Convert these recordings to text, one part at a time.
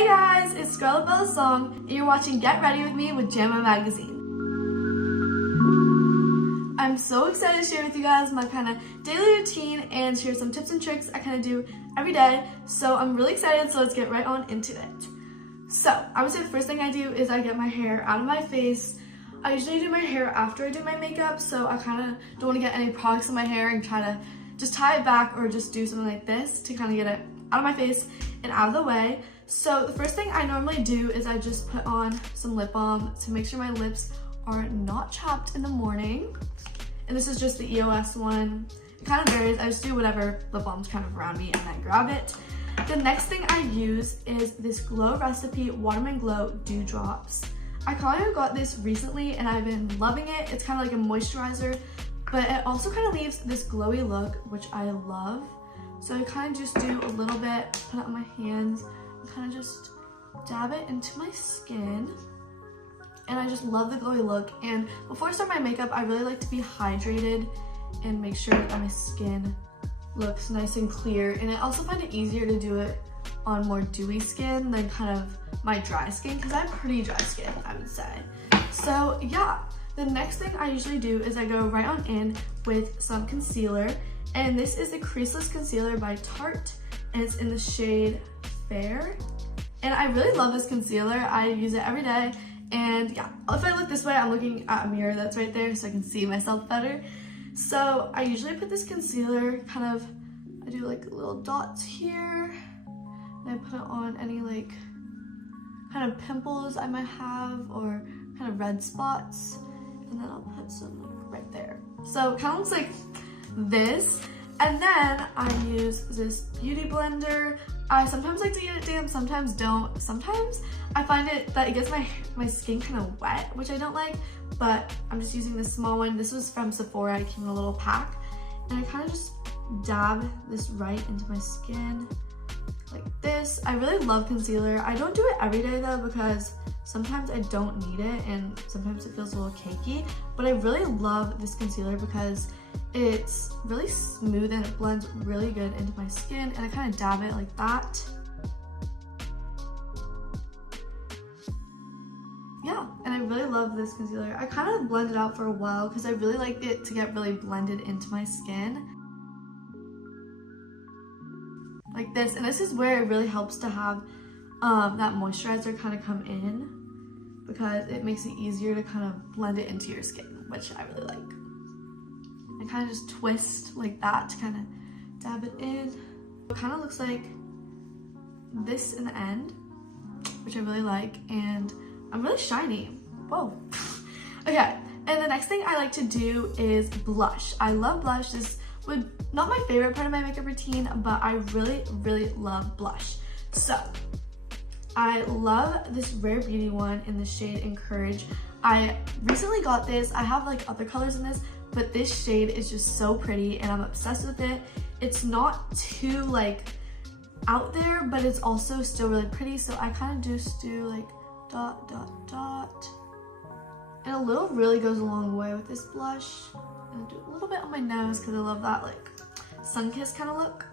Hey guys, it's Scarlett Song, and you're watching Get Ready with me with Jamo magazine. I'm so excited to share with you guys my kind of daily routine and share some tips and tricks I kind of do every day. So I'm really excited, so let's get right on into it. So I would say the first thing I do is I get my hair out of my face. I usually do my hair after I do my makeup, so I kind of don't want to get any products in my hair and try to just tie it back or just do something like this to kind of get it out of my face and out of the way. So the first thing I normally do is I just put on some lip balm to make sure my lips are not chapped in the morning. And this is just the EOS one. It kind of varies. I just do whatever lip balm's kind of around me and I grab it. The next thing I use is this Glow Recipe Watermelon Glow Dew Drops. I kind of got this recently and I've been loving it. It's kind of like a moisturizer, but it also kind of leaves this glowy look, which I love. So I kind of just do a little bit, put it on my hands, and kind of just dab it into my skin. And I just love the glowy look. And before I start my makeup, I really like to be hydrated and make sure that my skin looks nice and clear. And I also find it easier to do it on more dewy skin than kind of my dry skin, because I have pretty dry skin, I would say. So yeah, the next thing I usually do is I go right on in with some concealer. And this is the Creaseless Concealer by Tarte, and it's in the shade Fair. And I really love this concealer. I use it every day. And yeah, if I look this way, I'm looking at a mirror that's right there so I can see myself better. So I usually put this concealer kind of, I do like little dots here. And I put it on any like kind of pimples I might have or kind of red spots. And then I'll put some right there. So it kind of looks like this. And then I use this beauty blender. I sometimes like to get it damp, sometimes don't. Sometimes I find it that it gets my skin kind of wet, which I don't like, but I'm just using this small one. This was from Sephora. It came in a little pack. And I kind of just dab this right into my skin like this. I really love concealer. I don't do it every day though, because sometimes I don't need it and sometimes it feels a little cakey, but I really love this concealer because it's really smooth and it blends really good into my skin, and I kind of dab it like that. Yeah, and I really love this concealer. I kind of blend it out for a while because I really like it to get really blended into my skin. Like this, and this is where it really helps to have that moisturizer kind of come in, because it makes it easier to kind of blend it into your skin, which I really like. I kind of just twist like that to kind of dab it in. It kind of looks like this in the end, which I really like, and I'm really shiny. Whoa. Okay, and the next thing I like to do is blush. I love blush. This would not my favorite part of my makeup routine, but I really love blush. So I love this Rare Beauty one in the shade Encourage. I recently got this. I have like other colors in this, but this shade is just so pretty and I'm obsessed with it. It's not too like out there, but it's also still really pretty. So I kind of just do like dot, dot, dot. And a little really goes a long way with this blush. And I'll do a little bit on my nose because I love that like sun-kissed kind of look.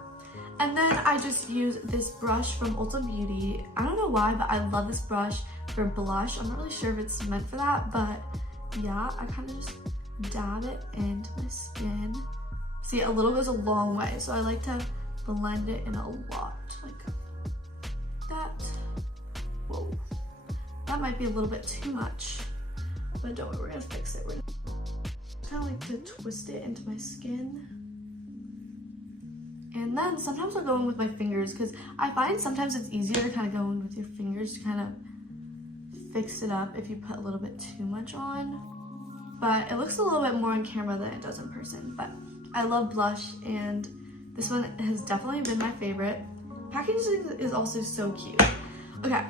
And then I just use this brush from Ulta Beauty. I don't know why, but I love this brush for blush. I'm not really sure if it's meant for that, but yeah, I kind of just dab it into my skin. See, a little goes a long way, so I like to blend it in a lot, like that. Whoa, that might be a little bit too much, but don't worry, we're gonna fix it. We're kind of like to twist it into my skin. And then sometimes I'll go in with my fingers, because I find sometimes it's easier to kind of go in with your fingers to kind of fix it up if you put a little bit too much on. But it looks a little bit more on camera than it does in person. But I love blush, and this one has definitely been my favorite. Packaging is also so cute. Okay,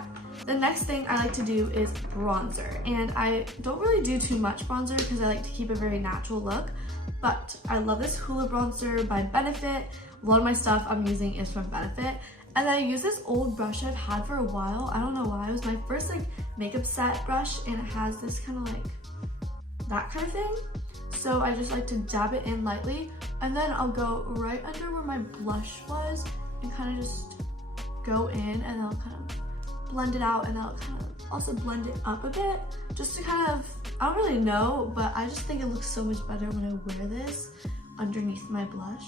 the next thing I like to do is bronzer. And I don't really do too much bronzer because I like to keep a very natural look. But I love this Hoola bronzer by Benefit. A lot of my stuff I'm using is from Benefit. And I use this old brush I've had for a while. I don't know why. It was my first like makeup set brush, and it has this kind of like that kind of thing. So I just like to dab it in lightly, and then I'll go right under where my blush was and kind of just go in, and I'll kind of blend it out, and I'll kind of also blend it up a bit just to kind of, I don't really know, but I just think it looks so much better when I wear this underneath my blush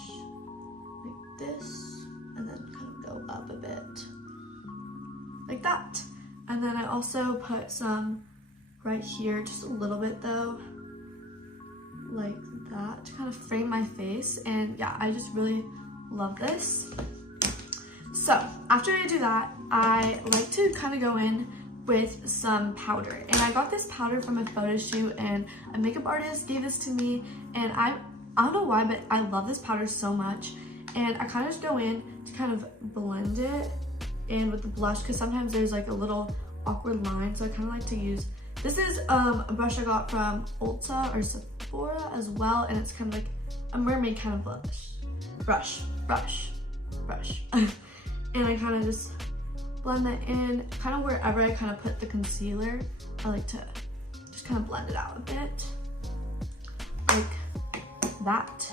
like this, and then kind of go up a bit like that. And then I also put some right here, just a little bit though, like that, to kind of frame my face. And yeah, I just really love this. So after I do that, I like to kind of go in with some powder. And I got this powder from a photo shoot, and a makeup artist gave this to me, and I don't know why, but I love this powder so much. And I kind of just go in to kind of blend it in with the blush, because sometimes there's like a little awkward line, so I kind of like to use, this is a brush I got from Ulta or Sephora as well, and it's kind of like a mermaid kind of brush. And I kind of just blend that in, kind of wherever I kind of put the concealer. I like to just kind of blend it out a bit, like that.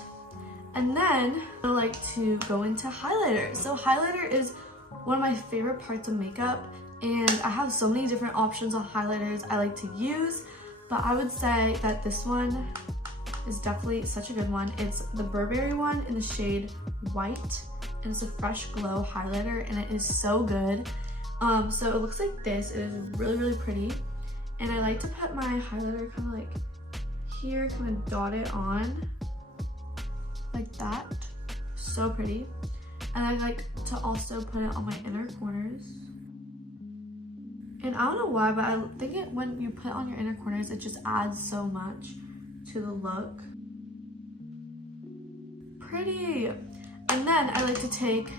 And then I like to go into highlighter. So highlighter is one of my favorite parts of makeup, and I have so many different options of highlighters I like to use, but I would say that this one is definitely such a good one. It's the Burberry one in the shade White, and it's a Fresh Glow highlighter, and it is so good. So it looks like this. It is really pretty, and I like to put my highlighter kind of like here, kind of dot it on like that. So pretty. And I like to also put it on my inner corners. And I don't know why, but I think when you put it on your inner corners, it just adds so much to the look. Pretty. And then I like to take,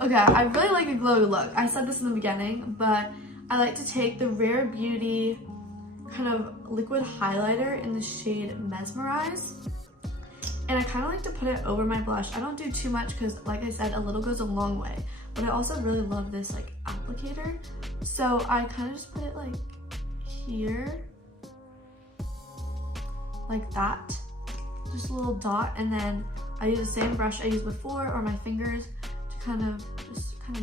okay, I really like a glowy look. I said this in the beginning, but I like to take the Rare Beauty kind of liquid highlighter in the shade Mesmerize. And I kind of like to put it over my blush. I don't do too much because, like I said, a little goes a long way. But I also really love this like applicator. So I kind of just put it like here, like that. Just a little dot, and then I use the same brush I used before, or my fingers, to kind of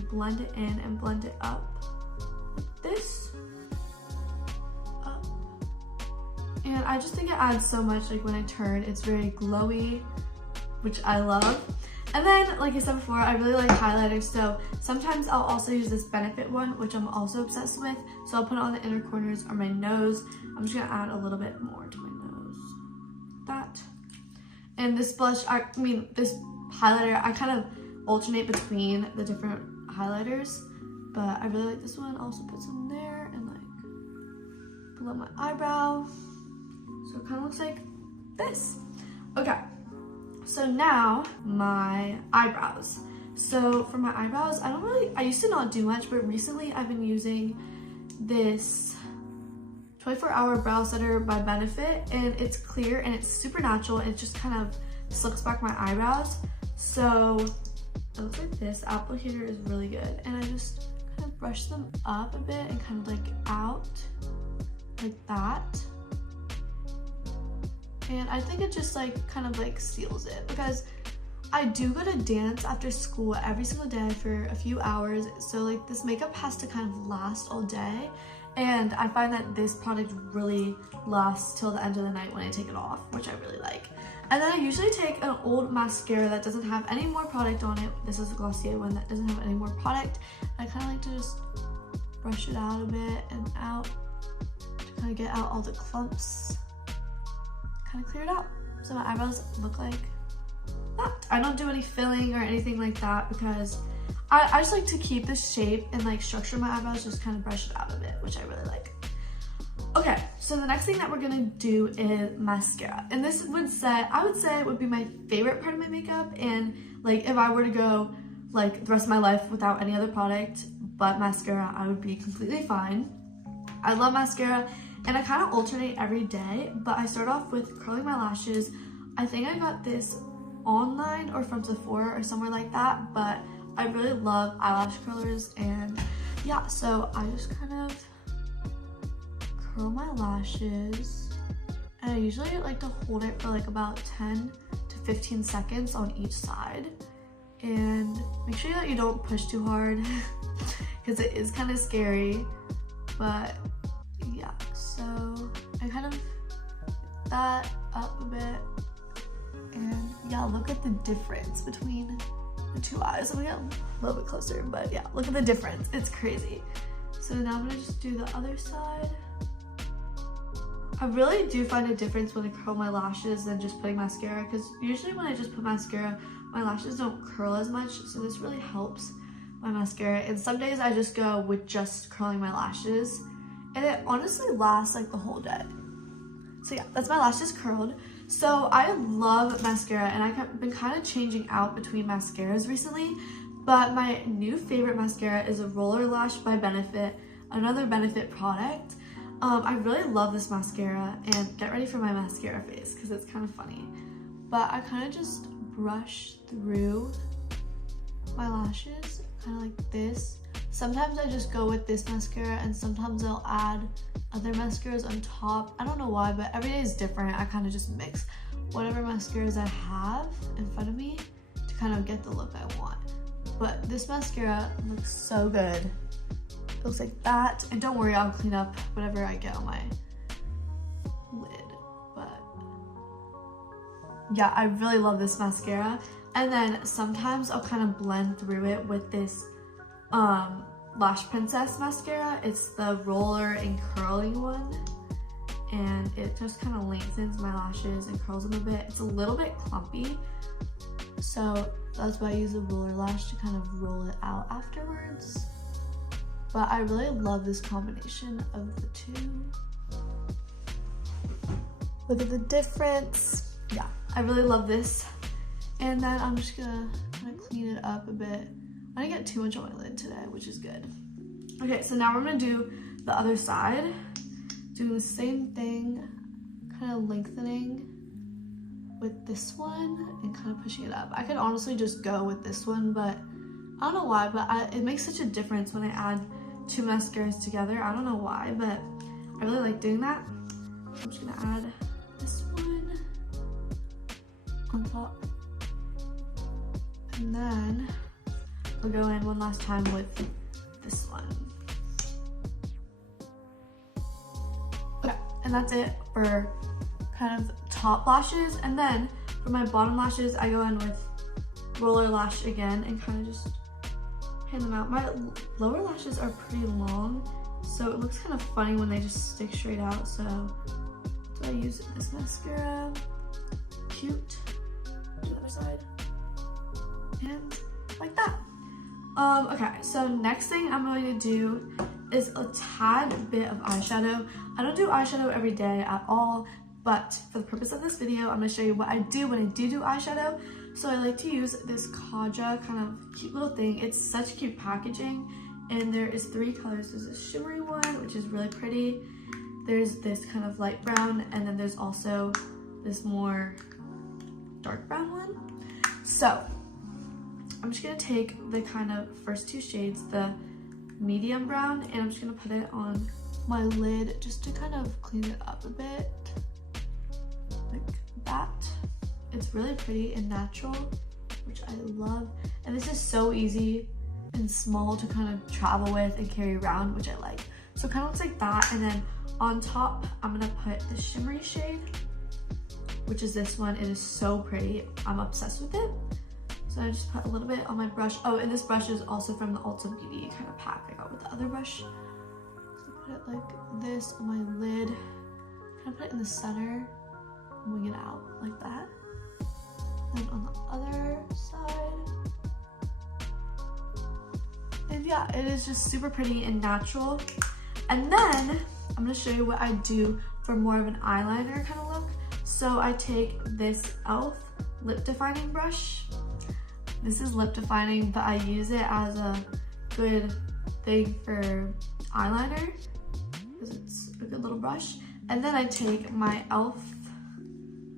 blend it in and blend it up like this. Up. And I just think it adds so much, like when I turn, it's very glowy, which I love. And then, like I said before, I really like highlighters, so sometimes I'll also use this Benefit one, which I'm also obsessed with. So I'll put it on the inner corners or my nose. I'm just gonna add a little bit more to my nose. That. And this blush, this highlighter, I kind of alternate between the different highlighters, but I really like this one. Also put some there and like below my eyebrow. So it kind of looks like this. Okay. So now my eyebrows. So for my eyebrows, I used to not do much, but recently I've been using this 24-hour brow setter by Benefit, and it's clear and it's super natural, and it just kind of slicks back my eyebrows. So it looks like this. Applicator is really good, and I just kind of brush them up a bit and kind of like out like that. And I think it just like kind of like seals it, because I do go to dance after school every single day for a few hours. So like this makeup has to kind of last all day. And I find that this product really lasts till the end of the night when I take it off, which I really like. And then I usually take an old mascara that doesn't have any more product on it. This is a Glossier one that doesn't have any more product. And I kind of like to just brush it out a bit and out to kind of get out all the clumps. Kind of clear it out. So my eyebrows look like that. I don't do any filling or anything like that because I just like to keep the shape and like structure my eyebrows, just kind of brush it out a bit, which I really like. Okay, so the next thing that we're gonna do is mascara. And this I would say would be my favorite part of my makeup. And like if I were to go like the rest of my life without any other product but mascara, I would be completely fine. I love mascara, and I kind of alternate every day, but I start off with curling my lashes. I think I got this online or from Sephora or somewhere like that, but I really love eyelash curlers. And yeah, so I just kind of curl my lashes, and I usually like to hold it for like about 10 to 15 seconds on each side, and make sure that you don't push too hard because because it is kind of scary. But yeah, so I kind of that up a bit, and yeah, look at the difference between the two eyes. I'm gonna get a little bit closer, but yeah, look at the difference. It's crazy. So now I'm gonna just do the other side. I really do find a difference when I curl my lashes than just putting mascara, because usually when I just put mascara, my lashes don't curl as much, so this really helps my mascara. And some days I just go with just curling my lashes, and it honestly lasts like the whole day. So yeah, that's my lashes curled. So I love mascara, and I've been kind of changing out between mascaras recently, but my new favorite mascara is a Roller Lash by Benefit, another Benefit product. I really love this mascara, and get ready for my mascara face because it's kind of funny. But I kind of just brush through my lashes, kind of like this. Sometimes I just go with this mascara, and sometimes I'll add other mascaras on top. I don't know why, but every day is different. I kind of just mix whatever mascaras I have in front of me to kind of get the look I want. But this mascara looks so good. It looks like that, and don't worry, I'll clean up whatever I get on my lid. But yeah, I really love this mascara. And then sometimes I'll kind of blend through it with this Lash Princess mascara. It's the roller and curling one, and it just kind of lengthens my lashes and curls them a bit. It's a little bit clumpy, so that's why I use a roller lash to kind of roll it out afterwards. But I really love this combination of the two. Look at the difference. Yeah, I really love this. And then I'm just gonna kind of clean it up a bit. I didn't get too much on my lid today, which is good. Okay, so now we're gonna do the other side. Doing the same thing, kind of lengthening with this one and kind of pushing it up. I could honestly just go with this one, but I don't know why, but it makes such a difference when I add two mascaras together. I don't know why, but I really like doing that. I'm just gonna add this one on top. And then we'll go in one last time with this one. Okay, and that's it for kind of top lashes. And then for my bottom lashes, I go in with Roller Lash again and kind of just pan them out. My lower lashes are pretty long, so it looks kind of funny when they just stick straight out. So I use this mascara. Cute. Do the other side. And like that. Okay, so next thing I'm going to do is a tad bit of eyeshadow. I don't do eyeshadow every day at all, but for the purpose of this video, I'm going to show you what I do when I do eyeshadow. So I like to use this Kaja kind of cute little thing. It's such cute packaging, and there is 3 colors. There's a shimmery one, which is really pretty. There's this kind of light brown, and then there's also this more dark brown one. So I'm just gonna take the kind of first 2 shades, the medium brown, and I'm just gonna put it on my lid just to kind of clean it up a bit, like that. It's really pretty and natural, which I love. And this is so easy and small to kind of travel with and carry around, which I like. So it kind of looks like that. And then on top, I'm gonna put the shimmery shade, which is this one. It is so pretty. I'm obsessed with it. So I just put a little bit on my brush. Oh, and this brush is also from the Ulta Beauty kind of pack I got with the other brush. So put it like this on my lid. Kind of put it in the center and wing it out like that. Then on the other side. And yeah, it is just super pretty and natural. And then I'm gonna show you what I do for more of an eyeliner kind of look. So I take this e.l.f. lip defining brush. This is lip defining, but I use it as a good thing for eyeliner because it's a good little brush. And then I take my e.l.f.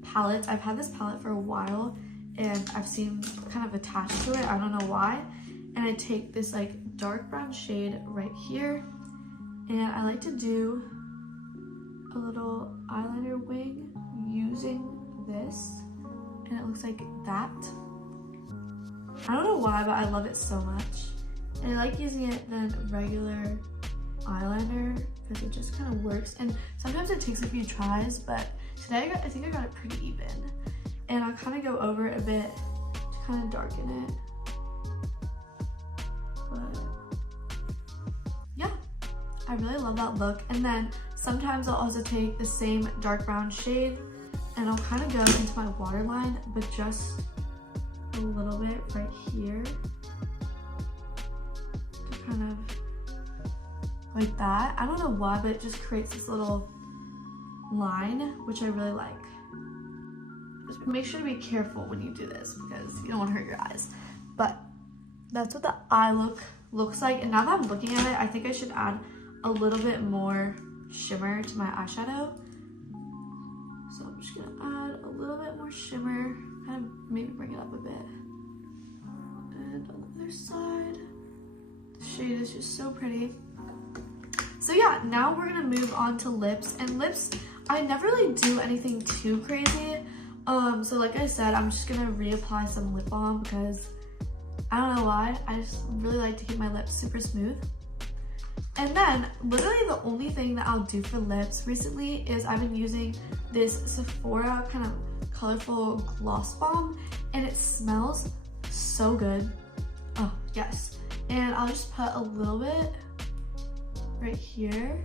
palette. I've had this palette for a while and I've seen kind of attached to it. I don't know why. And I take this like dark brown shade right here, and I like to do a little eyeliner wing using this, and it looks like that. I don't know why, but I love it so much. And I like using it than regular eyeliner because it just kind of works. And sometimes it takes a few tries, but today I think I got it pretty even. And I'll kind of go over it a bit to kind of darken it. But yeah, I really love that look. And then sometimes I'll also take the same dark brown shade and I'll kind of go into my waterline, but just a little bit right here to kind of like that. I don't know why, but it just creates this little line, which I really like. Just make sure to be careful when you do this because you don't want to hurt your eyes. But that's what the eye look looks like. And now that I'm looking at it, I think I should add a little bit more shimmer to my eyeshadow. So I'm just gonna add a little bit more shimmer, kind of maybe bring it up a bit. And on the other side, the shade is just so pretty. So yeah, now we're gonna move on to lips. And lips, I never really do anything too crazy. So like I said, I'm just gonna reapply some lip balm because I don't know why, I just really like to keep my lips super smooth. And then literally the only thing that I'll do for lips recently is I've been using this Sephora kind of colorful gloss balm and it smells so good. Oh yes. And I'll just put a little bit right here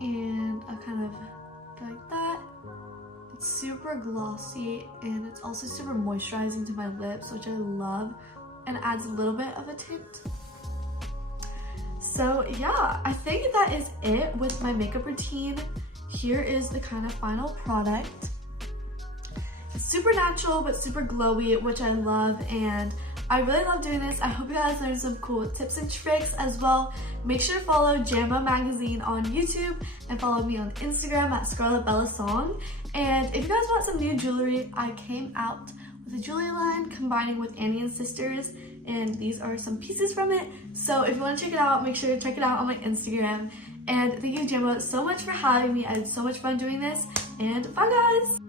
and I'll kind of go like that. It's super glossy and it's also super moisturizing to my lips, which I love, and adds a little bit of a tint. So yeah, I think that is it with my makeup routine. Here is the kind of final product. It's super natural but super glowy, which I love, and I really love doing this. I hope you guys learned some cool tips and tricks as well. Make sure to follow Jamo magazine on YouTube and follow me on Instagram at Scarlett Bella Song. And if you guys want some new jewelry, I came out with a jewelry line combining with Annie and Sisters, and these are some pieces from it. So if you want to check it out, make sure to check it out on my Instagram. And thank you, Jamo, so much for having me. I had so much fun doing this, and bye guys!